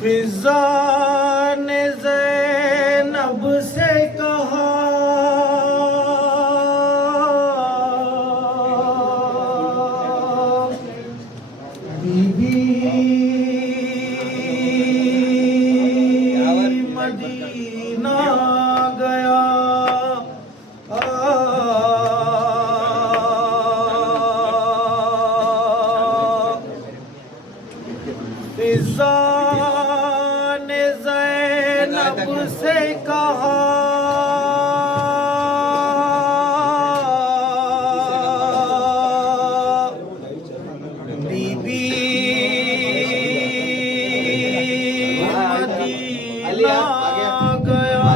फिजा ने ज़ैनब से कहा, बीबी मदीना गया। फिजा ने ज़ैनब से कहा, बीबी मदीना गया।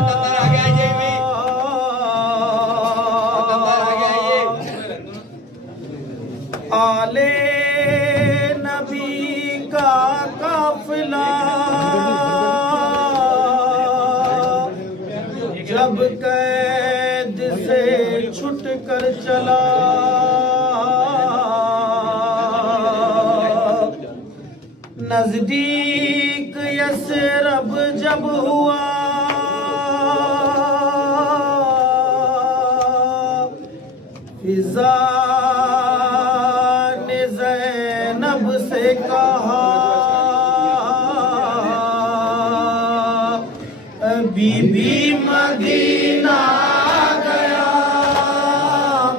आले नबी का काफिला जब कैद से छूट कर चला, नजदीक यसरब जब हुआ, फिजा ने ज़ैनब से कहा, बीबी मदीना गया,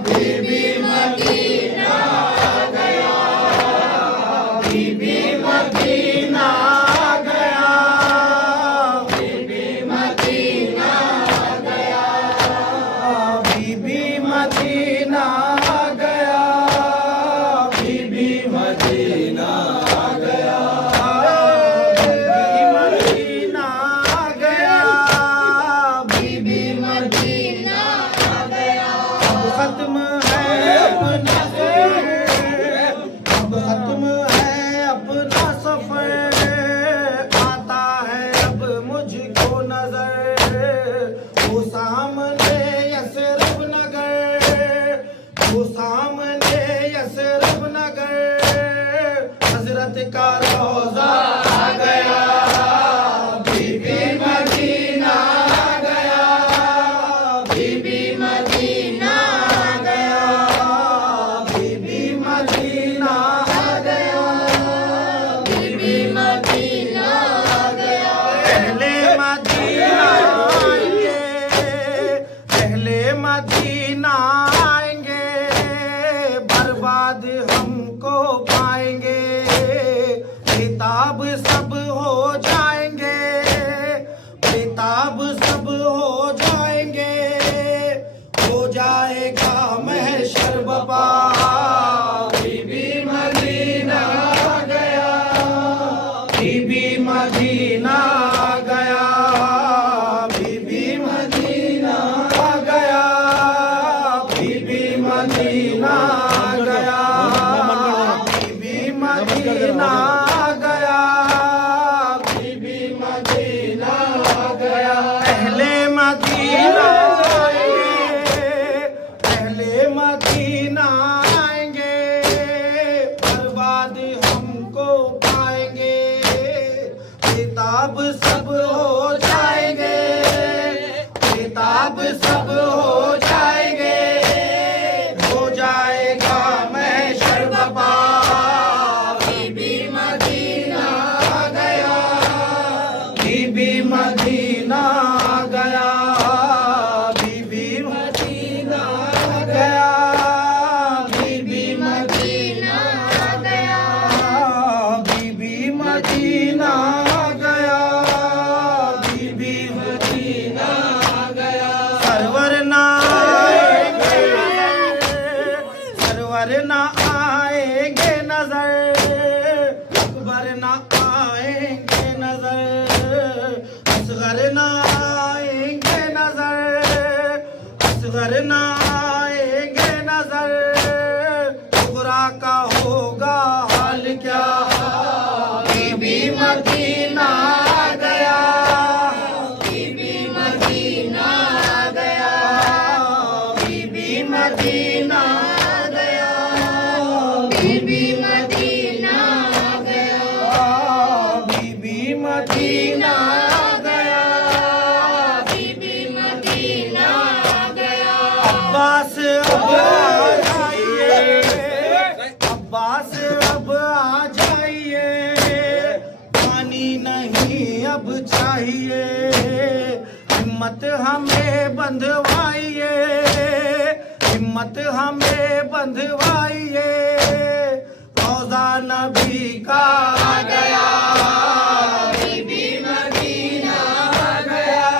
बीबी मदीना गया, बीबी मदीना गया, बीबी मदीना गया, बीबी मदीना गया, बीबी मदीना गया, बीबी मदीना गया। अब खत्म है अपना अब खत्म है अपना सफर, आता है अब मुझको नजर, वो सामने यसरब नगर, वो सामने यसरब नगर, हजरत का रोजा आ गया, बीबी मदीना गया, बीबी मदीना गया, बीबी मदीना गया, बीबी मदीना गया। पहले मदीना आएंगे, पहले मदीना आएंगे, बर्बाद हमको पाएंगे, बेताब सब हो जाएंगे, बेताब सब हो जाएंगे, हो जाएगा महशर बपा, बीबी मदीना गया, बीबी मदीना गया, बीबी मदीना गया, बीबी मदीना गया, बीबी मदीना गया, बीबी मदीना गया। पहले मदीना आएंगे, पहले मदीना आएंगे, बर्बाद हमको पाएंगे, बेताब सब हो जाएंगे, बेताब सब हो जाएंगे, हो जाएगा महशर बपा, बीबी मदीना गया, बीबी मदीना गया, बीबी मदीना गया, बीबी मदीना गया, बीबी मदीना गया। अब चाहिए, हिम्मत हमें बंधवाइए, हिम्मत हमें बंधवाइए। रोज़ा नबी का आ गया, बीबी मदीना आ गया,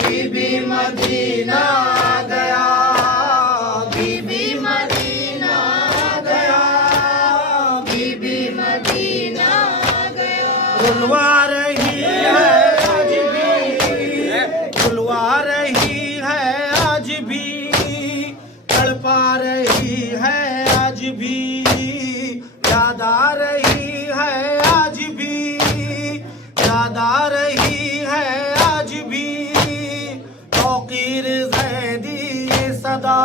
बीबी मदीना आ गया, बीबी मदीना आ गया, बीबी मदीना आ गया। बुलवा रही है आज भी, बुलवा रही है आज भी, तड़पा रही है आज भी, याद आ रही है आज भी, याद आ रही है आज भी। तौकीर ज़ैदी ये सदा